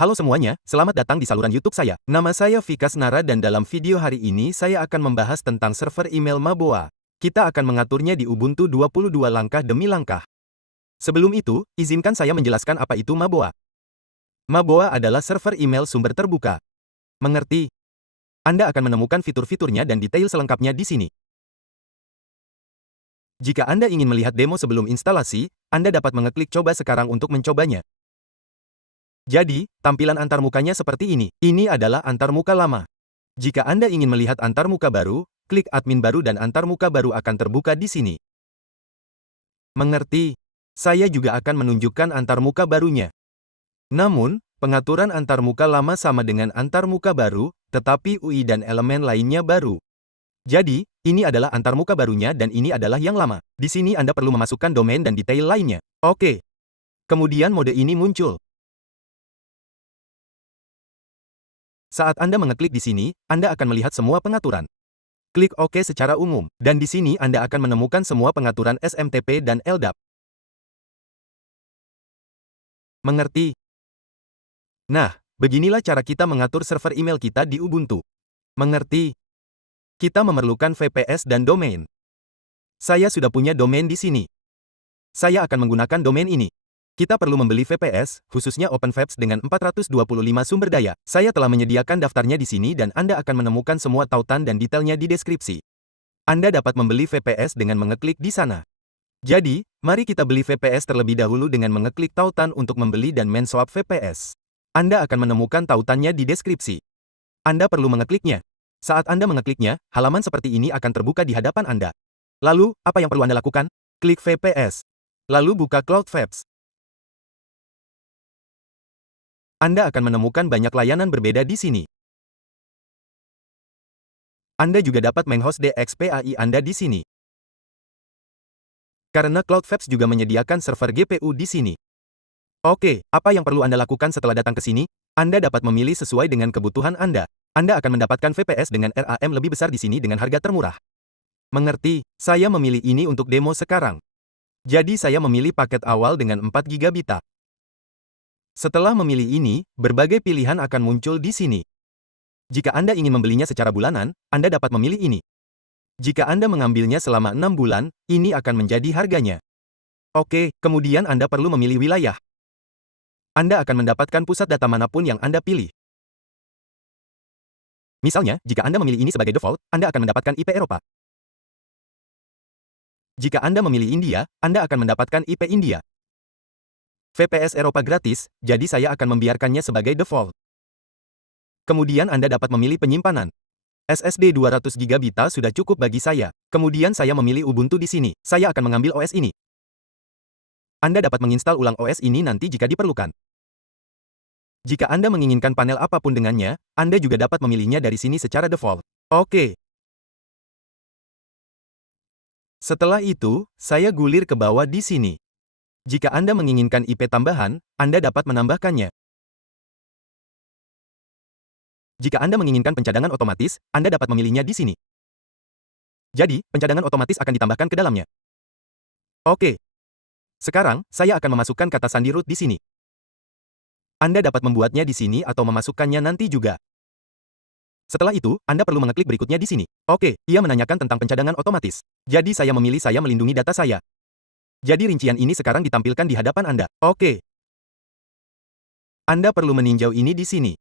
Halo semuanya, selamat datang di saluran YouTube saya. Nama saya Vikas Nara dan dalam video hari ini saya akan membahas tentang server email Maboa. Kita akan mengaturnya di Ubuntu 22 langkah demi langkah. Sebelum itu, izinkan saya menjelaskan apa itu Maboa. Maboa adalah server email sumber terbuka. Mengerti? Anda akan menemukan fitur-fiturnya dan detail selengkapnya di sini. Jika Anda ingin melihat demo sebelum instalasi, Anda dapat mengeklik coba sekarang untuk mencobanya. Jadi, tampilan antarmukanya seperti ini. Ini adalah antarmuka lama. Jika Anda ingin melihat antarmuka baru, klik admin baru dan antarmuka baru akan terbuka di sini. Mengerti? Saya juga akan menunjukkan antarmuka barunya. Namun, pengaturan antarmuka lama sama dengan antarmuka baru, tetapi UI dan elemen lainnya baru. Jadi, ini adalah antarmuka barunya dan ini adalah yang lama. Di sini Anda perlu memasukkan domain dan detail lainnya. Oke. Kemudian mode ini muncul. Saat Anda mengeklik di sini, Anda akan melihat semua pengaturan. Klik OK secara umum, dan di sini Anda akan menemukan semua pengaturan SMTP dan LDAP. Mengerti? Nah, beginilah cara kita mengatur server email kita di Ubuntu. Mengerti? Kita memerlukan VPS dan domain. Saya sudah punya domain di sini. Saya akan menggunakan domain ini. Kita perlu membeli VPS, khususnya OpenVPS dengan 425 sumber daya. Saya telah menyediakan daftarnya di sini dan Anda akan menemukan semua tautan dan detailnya di deskripsi. Anda dapat membeli VPS dengan mengeklik di sana. Jadi, mari kita beli VPS terlebih dahulu dengan mengeklik tautan untuk membeli dan menswap VPS. Anda akan menemukan tautannya di deskripsi. Anda perlu mengekliknya. Saat Anda mengekliknya, halaman seperti ini akan terbuka di hadapan Anda. Lalu, apa yang perlu Anda lakukan? Klik VPS. Lalu buka CloudVPS. Anda akan menemukan banyak layanan berbeda di sini. Anda juga dapat menghost DXPAI Anda di sini. Karena CloudVPS juga menyediakan server GPU di sini. Oke, apa yang perlu Anda lakukan setelah datang ke sini? Anda dapat memilih sesuai dengan kebutuhan Anda. Anda akan mendapatkan VPS dengan RAM lebih besar di sini dengan harga termurah. Mengerti? Saya memilih ini untuk demo sekarang. Jadi saya memilih paket awal dengan 4 GB. Setelah memilih ini, berbagai pilihan akan muncul di sini. Jika Anda ingin membelinya secara bulanan, Anda dapat memilih ini. Jika Anda mengambilnya selama 6 bulan, ini akan menjadi harganya. Oke, kemudian Anda perlu memilih wilayah. Anda akan mendapatkan pusat data manapun yang Anda pilih. Misalnya, jika Anda memilih ini sebagai default, Anda akan mendapatkan IP Eropa. Jika Anda memilih India, Anda akan mendapatkan IP India. VPS Eropa gratis, jadi saya akan membiarkannya sebagai default. Kemudian Anda dapat memilih penyimpanan. SSD 200 GB sudah cukup bagi saya. Kemudian saya memilih Ubuntu di sini. Saya akan mengambil OS ini. Anda dapat menginstal ulang OS ini nanti jika diperlukan. Jika Anda menginginkan panel apapun dengannya, Anda juga dapat memilihnya dari sini secara default. Oke. Setelah itu, saya gulir ke bawah di sini. Jika Anda menginginkan IP tambahan, Anda dapat menambahkannya. Jika Anda menginginkan pencadangan otomatis, Anda dapat memilihnya di sini. Jadi, pencadangan otomatis akan ditambahkan ke dalamnya. Oke. Sekarang, saya akan memasukkan kata sandi root di sini. Anda dapat membuatnya di sini atau memasukkannya nanti juga. Setelah itu, Anda perlu mengeklik berikutnya di sini. Oke, ia menanyakan tentang pencadangan otomatis. Jadi saya memilih saya melindungi data saya. Jadi rincian ini sekarang ditampilkan di hadapan Anda. Oke. Anda perlu meninjau ini di sini.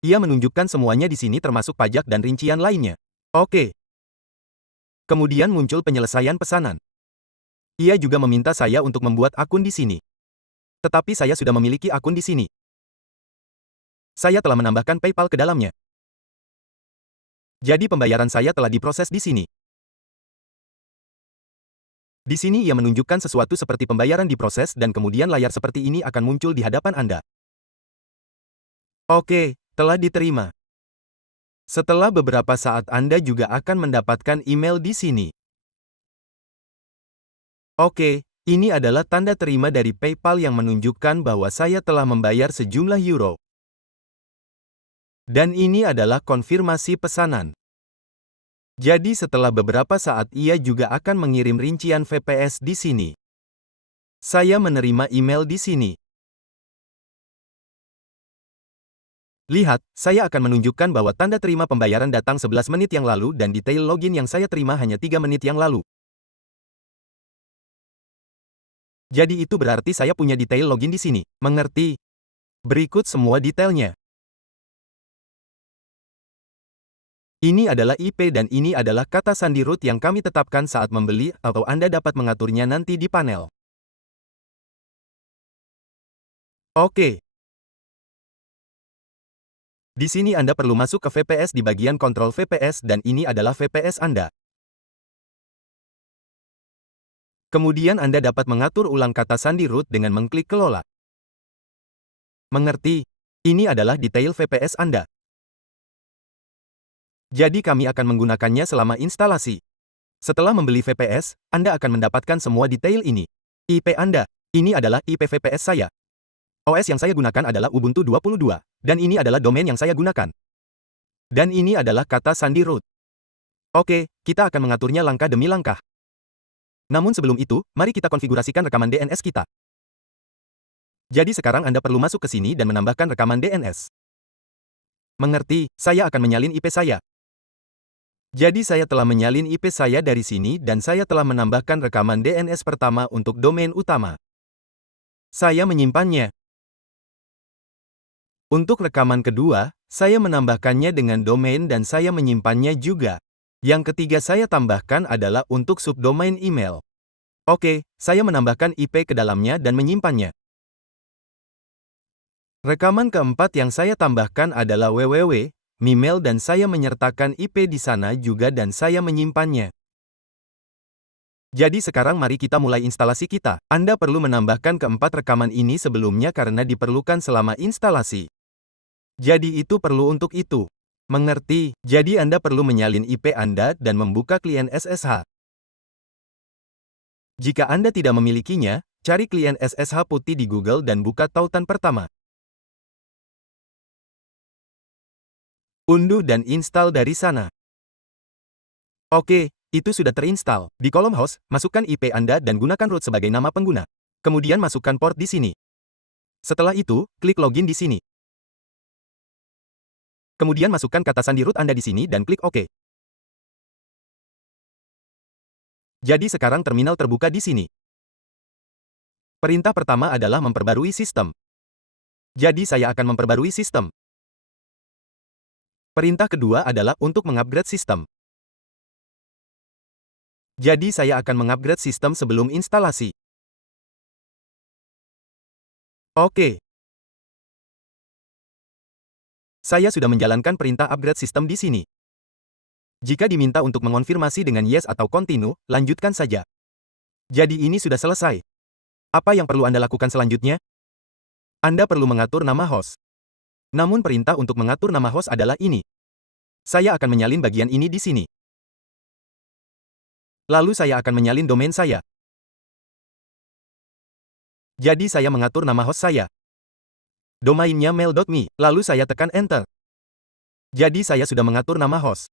Ia menunjukkan semuanya di sini termasuk pajak dan rincian lainnya. Oke. Kemudian muncul penyelesaian pesanan. Ia juga meminta saya untuk membuat akun di sini. Tetapi saya sudah memiliki akun di sini. Saya telah menambahkan PayPal ke dalamnya. Jadi pembayaran saya telah diproses di sini. Di sini ia menunjukkan sesuatu seperti pembayaran diproses dan kemudian layar seperti ini akan muncul di hadapan Anda. Oke, telah diterima. Setelah beberapa saat Anda juga akan mendapatkan email di sini. Oke, ini adalah tanda terima dari PayPal yang menunjukkan bahwa saya telah membayar sejumlah euro. Dan ini adalah konfirmasi pesanan. Jadi setelah beberapa saat ia juga akan mengirim rincian VPS di sini. Saya menerima email di sini. Lihat, saya akan menunjukkan bahwa tanda terima pembayaran datang 11 menit yang lalu dan detail login yang saya terima hanya 3 menit yang lalu. Jadi itu berarti saya punya detail login di sini. Mengerti? Berikut semua detailnya. Ini adalah IP dan ini adalah kata sandi root yang kami tetapkan saat membeli atau Anda dapat mengaturnya nanti di panel. Oke. Di sini Anda perlu masuk ke VPS di bagian kontrol VPS dan ini adalah VPS Anda. Kemudian Anda dapat mengatur ulang kata sandi root dengan mengklik kelola. Mengerti? Ini adalah detail VPS Anda. Jadi kami akan menggunakannya selama instalasi. Setelah membeli VPS, Anda akan mendapatkan semua detail ini. IP Anda. Ini adalah IP VPS saya. OS yang saya gunakan adalah Ubuntu 22, dan ini adalah domain yang saya gunakan. Dan ini adalah kata sandi root. Oke, kita akan mengaturnya langkah demi langkah. Namun sebelum itu, mari kita konfigurasikan rekaman DNS kita. Jadi sekarang Anda perlu masuk ke sini dan menambahkan rekaman DNS. Mengerti, saya akan menyalin IP saya. Jadi saya telah menyalin IP saya dari sini dan saya telah menambahkan rekaman DNS pertama untuk domain utama. Saya menyimpannya. Untuk rekaman kedua, saya menambahkannya dengan domain dan saya menyimpannya juga. Yang ketiga saya tambahkan adalah untuk subdomain email. Oke, saya menambahkan IP ke dalamnya dan menyimpannya. Rekaman keempat yang saya tambahkan adalah www.email dan saya menyertakan IP di sana juga dan saya menyimpannya. Jadi sekarang mari kita mulai instalasi kita. Anda perlu menambahkan keempat rekaman ini sebelumnya karena diperlukan selama instalasi. Jadi itu perlu untuk itu. Mengerti? Jadi Anda perlu menyalin IP Anda dan membuka klien SSH. Jika Anda tidak memilikinya, cari klien SSH putih di Google dan buka tautan pertama. Unduh dan install dari sana. Oke, itu sudah terinstall. Di kolom host, masukkan IP Anda dan gunakan root sebagai nama pengguna. Kemudian masukkan port di sini. Setelah itu, klik login di sini. Kemudian masukkan kata sandi root Anda di sini dan klik OK. Jadi sekarang terminal terbuka di sini. Perintah pertama adalah memperbarui sistem. Jadi saya akan memperbarui sistem. Perintah kedua adalah untuk mengupgrade sistem. Jadi saya akan mengupgrade sistem sebelum instalasi. Oke. Saya sudah menjalankan perintah upgrade sistem di sini. Jika diminta untuk mengonfirmasi dengan yes atau continue, lanjutkan saja. Jadi ini sudah selesai. Apa yang perlu Anda lakukan selanjutnya? Anda perlu mengatur nama host. Namun perintah untuk mengatur nama host adalah ini. Saya akan menyalin bagian ini di sini. Lalu saya akan menyalin domain saya. Jadi saya mengatur nama host saya. Domainnya mail.me, lalu saya tekan Enter. Jadi saya sudah mengatur nama host.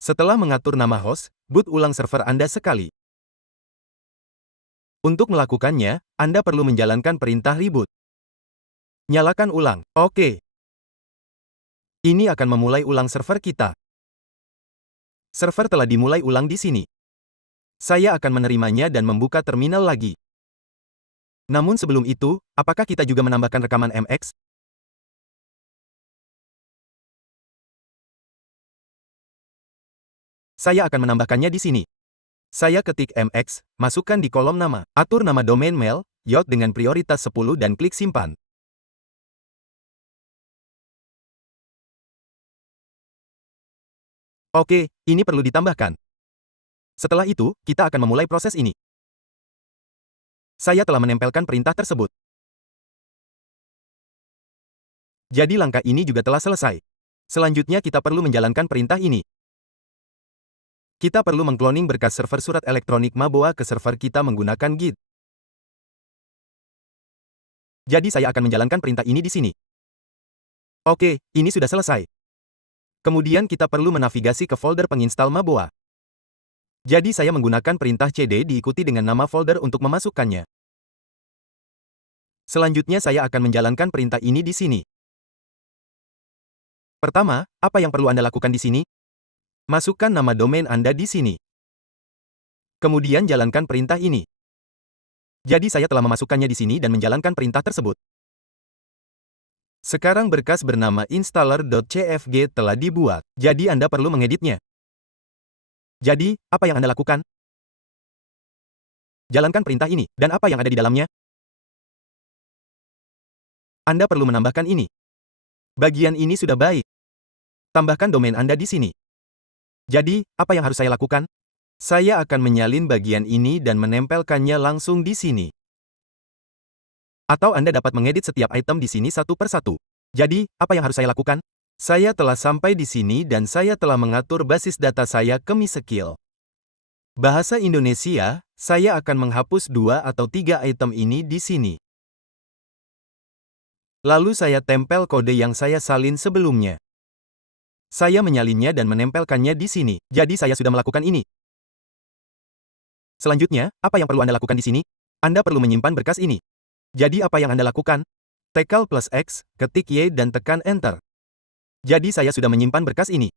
Setelah mengatur nama host, boot ulang server Anda sekali. Untuk melakukannya, Anda perlu menjalankan perintah reboot. Nyalakan ulang. Oke. Ini akan memulai ulang server kita. Server telah dimulai ulang di sini. Saya akan menerimanya dan membuka terminal lagi. Namun sebelum itu, apakah kita juga menambahkan rekaman MX? Saya akan menambahkannya di sini. Saya ketik MX, masukkan di kolom nama, atur nama domain mail, yacht dengan prioritas 10 dan klik simpan. Oke, ini perlu ditambahkan. Setelah itu, kita akan memulai proses ini. Saya telah menempelkan perintah tersebut. Jadi langkah ini juga telah selesai. Selanjutnya kita perlu menjalankan perintah ini. Kita perlu mengkloning berkas server surat elektronik Maboa ke server kita menggunakan Git. Jadi saya akan menjalankan perintah ini di sini. Oke, ini sudah selesai. Kemudian kita perlu menavigasi ke folder penginstal Maboa. Jadi saya menggunakan perintah cd diikuti dengan nama folder untuk memasukkannya. Selanjutnya saya akan menjalankan perintah ini di sini. Pertama, apa yang perlu Anda lakukan di sini? Masukkan nama domain Anda di sini. Kemudian jalankan perintah ini. Jadi saya telah memasukkannya di sini dan menjalankan perintah tersebut. Sekarang berkas bernama installer.cfg telah dibuat. Jadi Anda perlu mengeditnya. Jadi, apa yang Anda lakukan? Jalankan perintah ini, dan apa yang ada di dalamnya? Anda perlu menambahkan ini. Bagian ini sudah baik. Tambahkan domain Anda di sini. Jadi, apa yang harus saya lakukan? Saya akan menyalin bagian ini dan menempelkannya langsung di sini. Atau Anda dapat mengedit setiap item di sini satu per satu. Jadi, apa yang harus saya lakukan? Saya telah sampai di sini dan saya telah mengatur basis data saya ke MySQL. Bahasa Indonesia, saya akan menghapus 2 atau 3 item ini di sini. Lalu saya tempel kode yang saya salin sebelumnya. Saya menyalinnya dan menempelkannya di sini. Jadi saya sudah melakukan ini. Selanjutnya, apa yang perlu Anda lakukan di sini? Anda perlu menyimpan berkas ini. Jadi apa yang Anda lakukan? Tekan plus X, ketik Y dan tekan Enter. Jadi saya sudah menyimpan berkas ini.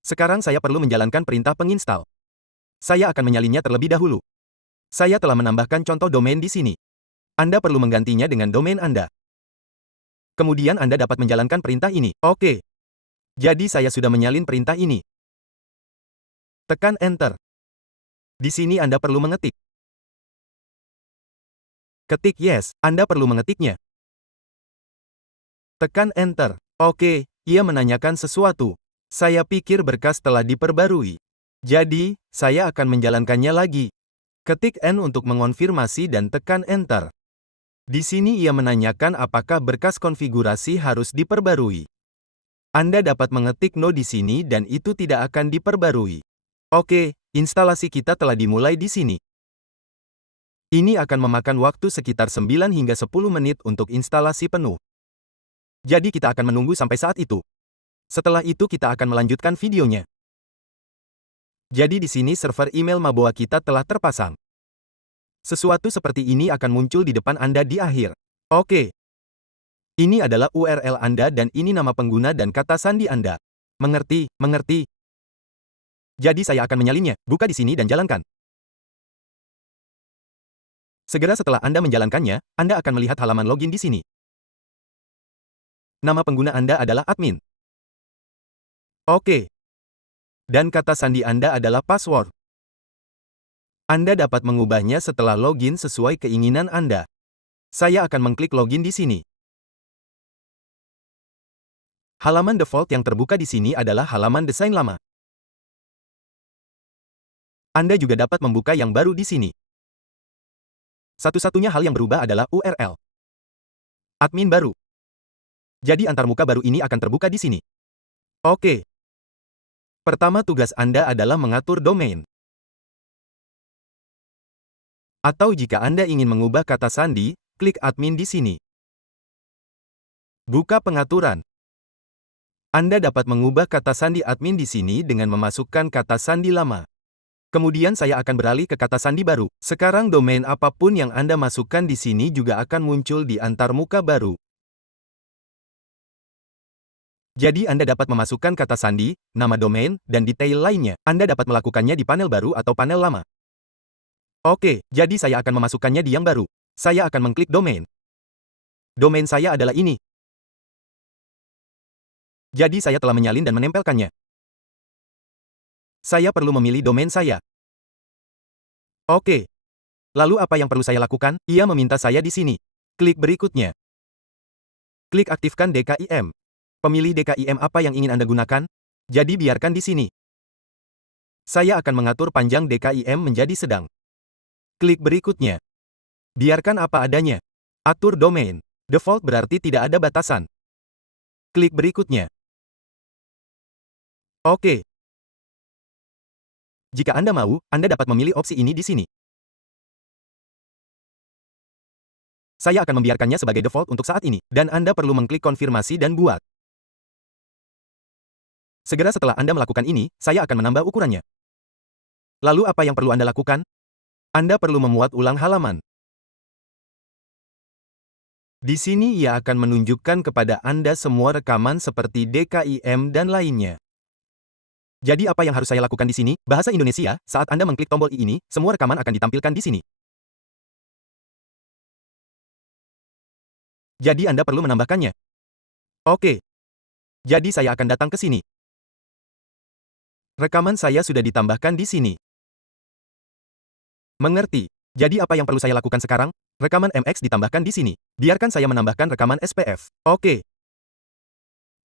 Sekarang saya perlu menjalankan perintah penginstal. Saya akan menyalinnya terlebih dahulu. Saya telah menambahkan contoh domain di sini. Anda perlu menggantinya dengan domain Anda. Kemudian Anda dapat menjalankan perintah ini. Oke. Jadi saya sudah menyalin perintah ini. Tekan Enter. Di sini Anda perlu mengetik. Ketik yes, Anda perlu mengetiknya. Tekan Enter. Oke, ia menanyakan sesuatu. Saya pikir berkas telah diperbarui. Jadi, saya akan menjalankannya lagi. Ketik N untuk mengonfirmasi dan tekan Enter. Di sini ia menanyakan apakah berkas konfigurasi harus diperbarui. Anda dapat mengetik no di sini dan itu tidak akan diperbarui. Oke, instalasi kita telah dimulai di sini. Ini akan memakan waktu sekitar 9 hingga 10 menit untuk instalasi penuh. Jadi kita akan menunggu sampai saat itu. Setelah itu kita akan melanjutkan videonya. Jadi di sini server email Maboa kita telah terpasang. Sesuatu seperti ini akan muncul di depan Anda di akhir. Oke. Ini adalah URL Anda dan ini nama pengguna dan kata sandi Anda. Mengerti, mengerti. Jadi saya akan menyalinnya. Buka di sini dan jalankan. Segera setelah Anda menjalankannya, Anda akan melihat halaman login di sini. Nama pengguna Anda adalah admin. Oke. Dan kata sandi Anda adalah password. Anda dapat mengubahnya setelah login sesuai keinginan Anda. Saya akan mengklik login di sini. Halaman default yang terbuka di sini adalah halaman desain lama. Anda juga dapat membuka yang baru di sini. Satu-satunya hal yang berubah adalah URL. Admin baru. Jadi antarmuka baru ini akan terbuka di sini. Oke. Pertama tugas Anda adalah mengatur domain. Atau jika Anda ingin mengubah kata sandi, klik admin di sini. Buka pengaturan. Anda dapat mengubah kata sandi admin di sini dengan memasukkan kata sandi lama. Kemudian saya akan beralih ke kata sandi baru. Sekarang domain apapun yang Anda masukkan di sini juga akan muncul di antarmuka baru. Jadi Anda dapat memasukkan kata sandi, nama domain, dan detail lainnya. Anda dapat melakukannya di panel baru atau panel lama. Oke, jadi saya akan memasukkannya di yang baru. Saya akan mengklik domain. Domain saya adalah ini. Jadi saya telah menyalin dan menempelkannya. Saya perlu memilih domain saya. Oke. Lalu apa yang perlu saya lakukan? Ia meminta saya di sini. Klik berikutnya. Klik aktifkan DKIM. Pemilih DKIM apa yang ingin Anda gunakan? Jadi biarkan di sini. Saya akan mengatur panjang DKIM menjadi sedang. Klik berikutnya. Biarkan apa adanya. Atur domain. Default berarti tidak ada batasan. Klik berikutnya. Oke. Jika Anda mau, Anda dapat memilih opsi ini di sini. Saya akan membiarkannya sebagai default untuk saat ini, dan Anda perlu mengklik konfirmasi dan buat. Segera setelah Anda melakukan ini, saya akan menambah ukurannya. Lalu apa yang perlu Anda lakukan? Anda perlu memuat ulang halaman. Di sini ia akan menunjukkan kepada Anda semua rekaman seperti DKIM dan lainnya. Jadi apa yang harus saya lakukan di sini? Bahasa Indonesia, saat Anda mengklik tombol I ini, semua rekaman akan ditampilkan di sini. Jadi Anda perlu menambahkannya. Oke. Jadi saya akan datang ke sini. Rekaman saya sudah ditambahkan di sini. Mengerti. Jadi apa yang perlu saya lakukan sekarang? Rekaman MX ditambahkan di sini. Biarkan saya menambahkan rekaman SPF. Oke.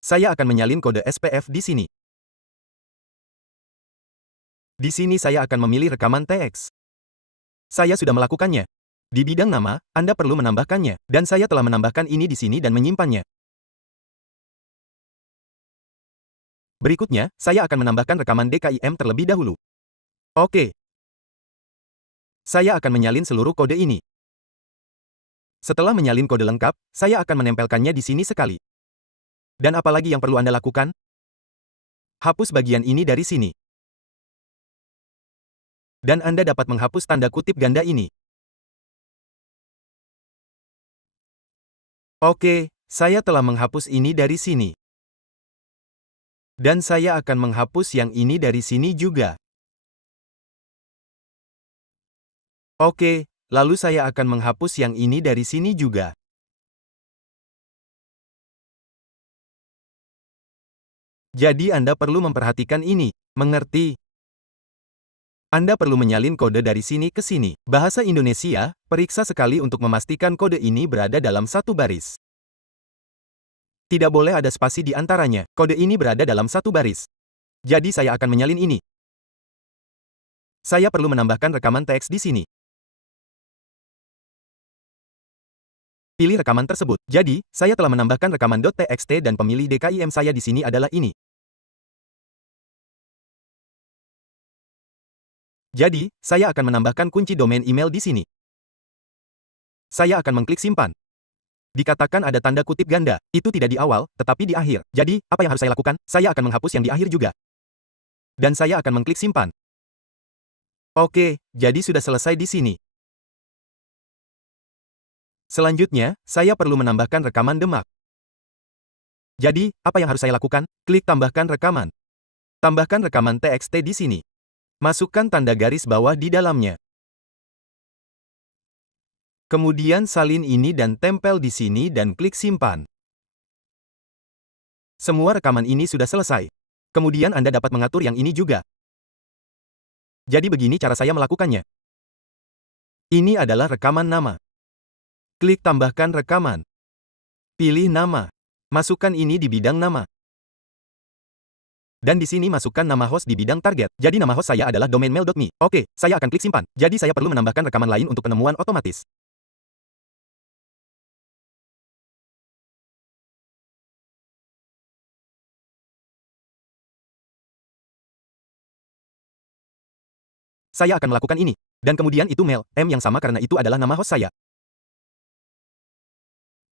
Saya akan menyalin kode SPF di sini. Di sini saya akan memilih rekaman TX. Saya sudah melakukannya. Di bidang nama, Anda perlu menambahkannya, dan saya telah menambahkan ini di sini dan menyimpannya. Berikutnya, saya akan menambahkan rekaman DKIM terlebih dahulu. Oke. Saya akan menyalin seluruh kode ini. Setelah menyalin kode lengkap, saya akan menempelkannya di sini sekali. Dan apalagi yang perlu Anda lakukan? Hapus bagian ini dari sini. Dan Anda dapat menghapus tanda kutip ganda ini. Oke, saya telah menghapus ini dari sini. Dan saya akan menghapus yang ini dari sini juga. Oke, lalu saya akan menghapus yang ini dari sini juga. Jadi Anda perlu memperhatikan ini, mengerti? Anda perlu menyalin kode dari sini ke sini. Bahasa Indonesia, periksa sekali untuk memastikan kode ini berada dalam satu baris. Tidak boleh ada spasi di antaranya. Kode ini berada dalam satu baris. Jadi saya akan menyalin ini. Saya perlu menambahkan rekaman teks di sini. Pilih rekaman tersebut. Jadi, saya telah menambahkan rekaman .txt dan pemilih DKIM saya di sini adalah ini. Jadi, saya akan menambahkan kunci domain email di sini. Saya akan mengklik simpan. Dikatakan ada tanda kutip ganda. Itu tidak di awal, tetapi di akhir. Jadi, apa yang harus saya lakukan? Saya akan menghapus yang di akhir juga. Dan saya akan mengklik simpan. Oke, jadi sudah selesai di sini. Selanjutnya, saya perlu menambahkan rekaman demak. Jadi, apa yang harus saya lakukan? Klik tambahkan rekaman. Tambahkan rekaman TXT di sini. Masukkan tanda garis bawah di dalamnya. Kemudian salin ini dan tempel di sini dan klik simpan. Semua rekaman ini sudah selesai. Kemudian Anda dapat mengatur yang ini juga. Jadi begini cara saya melakukannya. Ini adalah rekaman nama. Klik tambahkan rekaman. Pilih nama. Masukkan ini di bidang nama. Dan di sini masukkan nama host di bidang target. Jadi nama host saya adalah domainmail.me. Oke, saya akan klik simpan. Jadi saya perlu menambahkan rekaman lain untuk penemuan otomatis. Saya akan melakukan ini. Dan kemudian itu mail, M yang sama karena itu adalah nama host saya.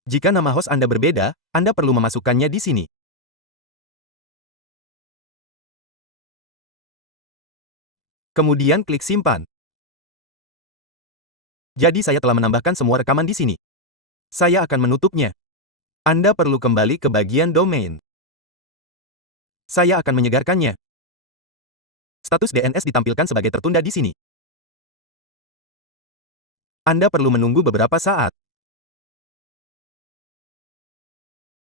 Jika nama host Anda berbeda, Anda perlu memasukkannya di sini. Kemudian klik simpan. Jadi saya telah menambahkan semua rekaman di sini. Saya akan menutupnya. Anda perlu kembali ke bagian domain. Saya akan menyegarkannya. Status DNS ditampilkan sebagai tertunda di sini. Anda perlu menunggu beberapa saat.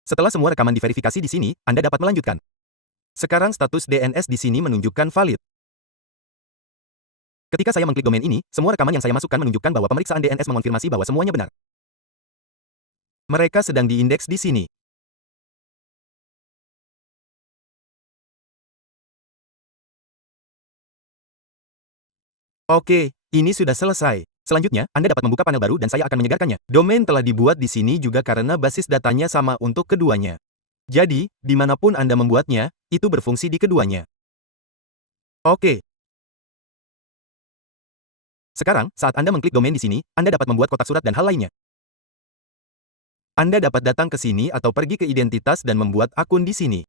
Setelah semua rekaman diverifikasi di sini, Anda dapat melanjutkan. Sekarang status DNS di sini menunjukkan valid. Ketika saya mengklik domain ini, semua rekaman yang saya masukkan menunjukkan bahwa pemeriksaan DNS mengonfirmasi bahwa semuanya benar. Mereka sedang diindeks di sini. Oke, ini sudah selesai. Selanjutnya, Anda dapat membuka panel baru dan saya akan menyegarkannya. Domain telah dibuat di sini juga karena basis datanya sama untuk keduanya. Jadi, dimanapun Anda membuatnya, itu berfungsi di keduanya. Oke. Sekarang, saat Anda mengklik domain di sini, Anda dapat membuat kotak surat dan hal lainnya. Anda dapat datang ke sini atau pergi ke identitas dan membuat akun di sini.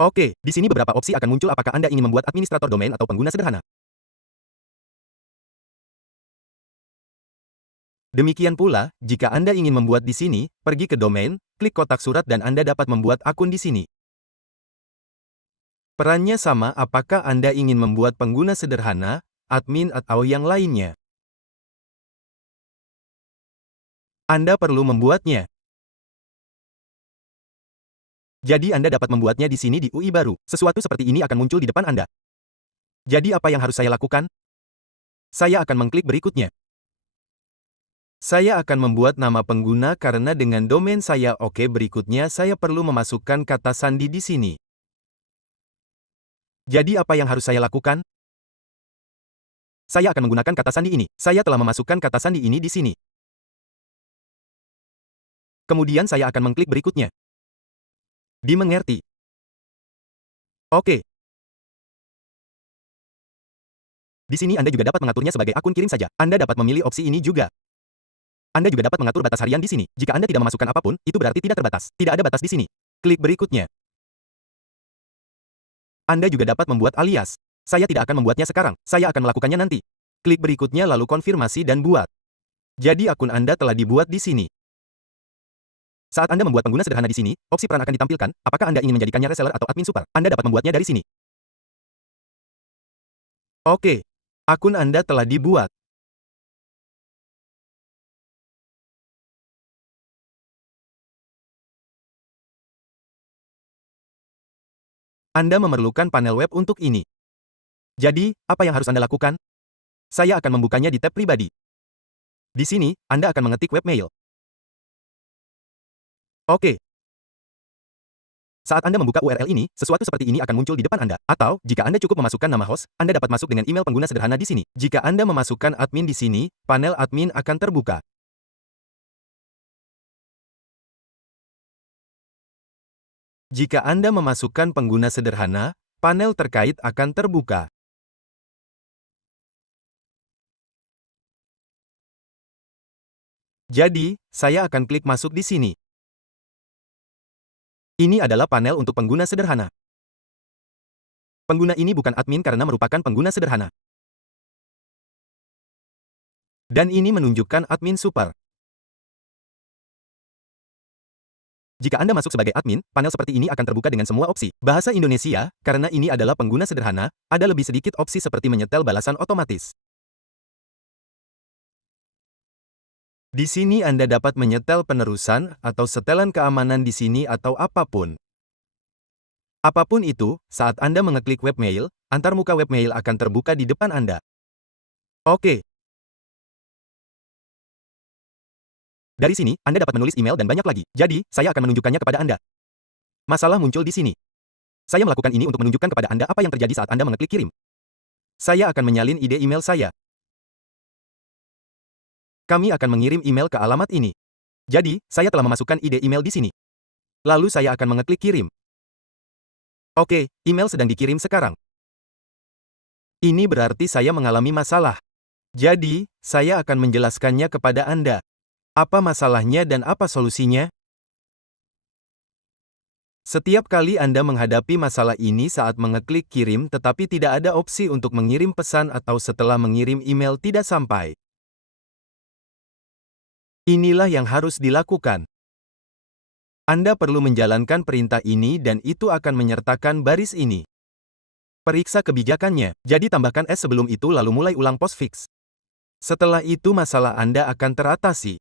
Oke, di sini beberapa opsi akan muncul apakah Anda ingin membuat administrator domain atau pengguna sederhana. Demikian pula, jika Anda ingin membuat di sini, pergi ke domain, klik kotak surat dan Anda dapat membuat akun di sini. Perannya sama apakah Anda ingin membuat pengguna sederhana, admin atau yang lainnya. Anda perlu membuatnya. Jadi Anda dapat membuatnya di sini di UI baru. Sesuatu seperti ini akan muncul di depan Anda. Jadi apa yang harus saya lakukan? Saya akan mengklik berikutnya. Saya akan membuat nama pengguna karena dengan domain saya oke. Berikutnya saya perlu memasukkan kata sandi di sini. Jadi apa yang harus saya lakukan? Saya akan menggunakan kata sandi ini. Saya telah memasukkan kata sandi ini di sini. Kemudian saya akan mengklik berikutnya. Dimengerti. Oke. Di sini Anda juga dapat mengaturnya sebagai akun kirim saja. Anda dapat memilih opsi ini juga. Anda juga dapat mengatur batas harian di sini. Jika Anda tidak memasukkan apapun, itu berarti tidak terbatas. Tidak ada batas di sini. Klik berikutnya. Anda juga dapat membuat alias. Saya tidak akan membuatnya sekarang. Saya akan melakukannya nanti. Klik berikutnya lalu konfirmasi dan buat. Jadi akun Anda telah dibuat di sini. Saat Anda membuat pengguna sederhana di sini, opsi peran akan ditampilkan. Apakah Anda ingin menjadikannya reseller atau admin super? Anda dapat membuatnya dari sini. Oke. Akun Anda telah dibuat. Anda memerlukan panel web untuk ini. Jadi, apa yang harus Anda lakukan? Saya akan membukanya di tab pribadi. Di sini, Anda akan mengetik webmail. Oke. Saat Anda membuka URL ini, sesuatu seperti ini akan muncul di depan Anda. Atau, jika Anda cukup memasukkan nama host, Anda dapat masuk dengan email pengguna sederhana di sini. Jika Anda memasukkan admin di sini, panel admin akan terbuka. Jika Anda memasukkan pengguna sederhana, panel terkait akan terbuka. Jadi, saya akan klik masuk di sini. Ini adalah panel untuk pengguna sederhana. Pengguna ini bukan admin karena merupakan pengguna sederhana. Dan ini menunjukkan admin super. Jika Anda masuk sebagai admin, panel seperti ini akan terbuka dengan semua opsi. Bahasa Indonesia, karena ini adalah pengguna sederhana, ada lebih sedikit opsi seperti menyetel balasan otomatis. Di sini Anda dapat menyetel penerusan atau setelan keamanan di sini atau apapun. Apapun itu, saat Anda mengeklik webmail, antarmuka webmail akan terbuka di depan Anda. Oke. Dari sini, Anda dapat menulis email dan banyak lagi. Jadi, saya akan menunjukkannya kepada Anda. Masalah muncul di sini. Saya melakukan ini untuk menunjukkan kepada Anda apa yang terjadi saat Anda mengeklik kirim. Saya akan menyalin ide email saya. Kami akan mengirim email ke alamat ini. Jadi, saya telah memasukkan ide email di sini. Lalu saya akan mengeklik kirim. Oke, email sedang dikirim sekarang. Ini berarti saya mengalami masalah. Jadi, saya akan menjelaskannya kepada Anda. Apa masalahnya dan apa solusinya? Setiap kali Anda menghadapi masalah ini saat mengeklik kirim tetapi tidak ada opsi untuk mengirim pesan atau setelah mengirim email tidak sampai. Inilah yang harus dilakukan. Anda perlu menjalankan perintah ini dan itu akan menyertakan baris ini. Periksa kebijakannya, jadi tambahkan S sebelum itu lalu mulai ulang postfix. Setelah itu masalah Anda akan teratasi.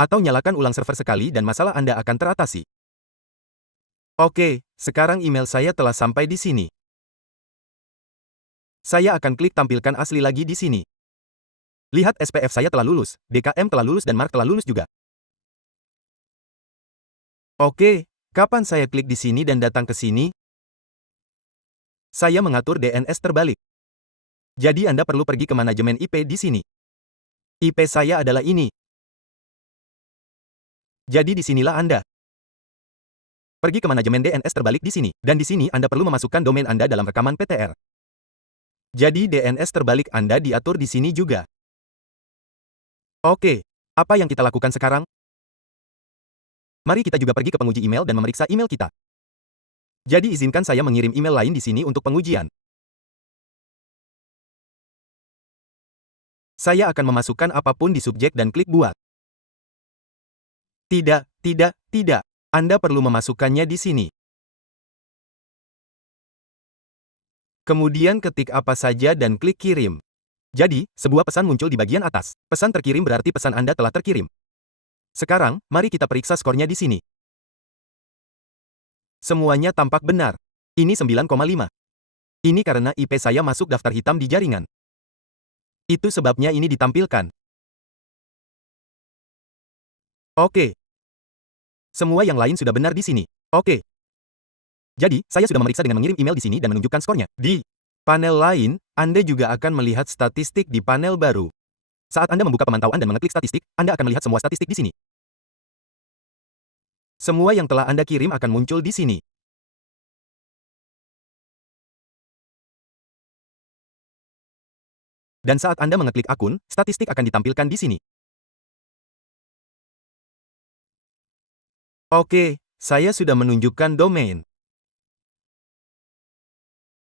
Atau nyalakan ulang server sekali dan masalah Anda akan teratasi. Oke, sekarang email saya telah sampai di sini. Saya akan klik tampilkan asli lagi di sini. Lihat SPF saya telah lulus, DKM telah lulus dan Mark telah lulus juga. Oke, kapan saya klik di sini dan datang ke sini? Saya mengatur DNS terbalik. Jadi Anda perlu pergi ke manajemen IP di sini. IP saya adalah ini. Jadi disinilah Anda. Pergi ke manajemen DNS terbalik di sini, dan di sini Anda perlu memasukkan domain Anda dalam rekaman PTR. Jadi DNS terbalik Anda diatur di sini juga. Oke, apa yang kita lakukan sekarang? Mari kita juga pergi ke penguji email dan memeriksa email kita. Jadi izinkan saya mengirim email lain di sini untuk pengujian. Saya akan memasukkan apapun di subjek dan klik buat. Tidak, tidak, tidak. Anda perlu memasukkannya di sini. Kemudian ketik apa saja dan klik kirim. Jadi, sebuah pesan muncul di bagian atas. Pesan terkirim berarti pesan Anda telah terkirim. Sekarang, mari kita periksa skornya di sini. Semuanya tampak benar. Ini 9,5. Ini karena IP saya masuk daftar hitam di jaringan. Itu sebabnya ini ditampilkan. Oke. Semua yang lain sudah benar di sini. Oke. Jadi, saya sudah memeriksa dengan mengirim email di sini dan menunjukkan skornya. Di panel lain, Anda juga akan melihat statistik di panel baru. Saat Anda membuka pemantauan dan mengeklik statistik, Anda akan melihat semua statistik di sini. Semua yang telah Anda kirim akan muncul di sini. Dan saat Anda mengeklik akun, statistik akan ditampilkan di sini. Oke, saya sudah menunjukkan domain.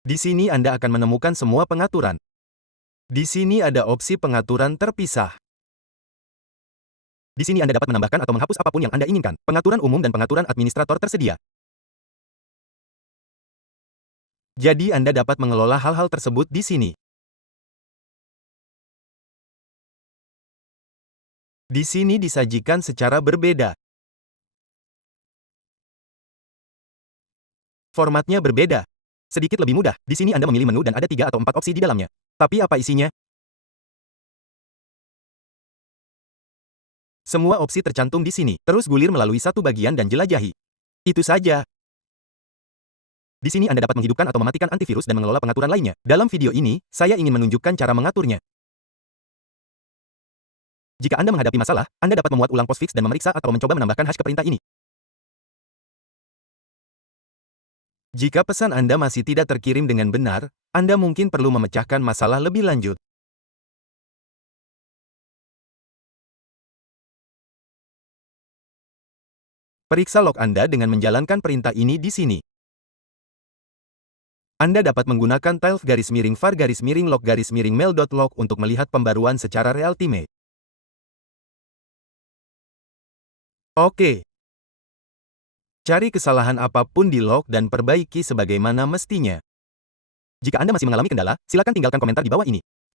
Di sini Anda akan menemukan semua pengaturan. Di sini ada opsi pengaturan terpisah. Di sini Anda dapat menambahkan atau menghapus apapun yang Anda inginkan. Pengaturan umum dan pengaturan administrator tersedia. Jadi Anda dapat mengelola hal-hal tersebut di sini. Di sini disajikan secara berbeda. Formatnya berbeda. Sedikit lebih mudah. Di sini Anda memilih menu dan ada 3 atau 4 opsi di dalamnya. Tapi apa isinya? Semua opsi tercantum di sini. Terus gulir melalui satu bagian dan jelajahi. Itu saja. Di sini Anda dapat menghidupkan atau mematikan antivirus dan mengelola pengaturan lainnya. Dalam video ini, saya ingin menunjukkan cara mengaturnya. Jika Anda menghadapi masalah, Anda dapat memuat ulang postfix dan memeriksa atau mencoba menambahkan hash ke perintah ini. Jika pesan Anda masih tidak terkirim dengan benar, Anda mungkin perlu memecahkan masalah lebih lanjut. Periksa log Anda dengan menjalankan perintah ini di sini. Anda dapat menggunakan tilde garis miring var garis miring log garis miring mail.log untuk melihat pembaruan secara real time. Oke. Cari kesalahan apapun di log dan perbaiki sebagaimana mestinya. Jika Anda masih mengalami kendala, silakan tinggalkan komentar di bawah ini.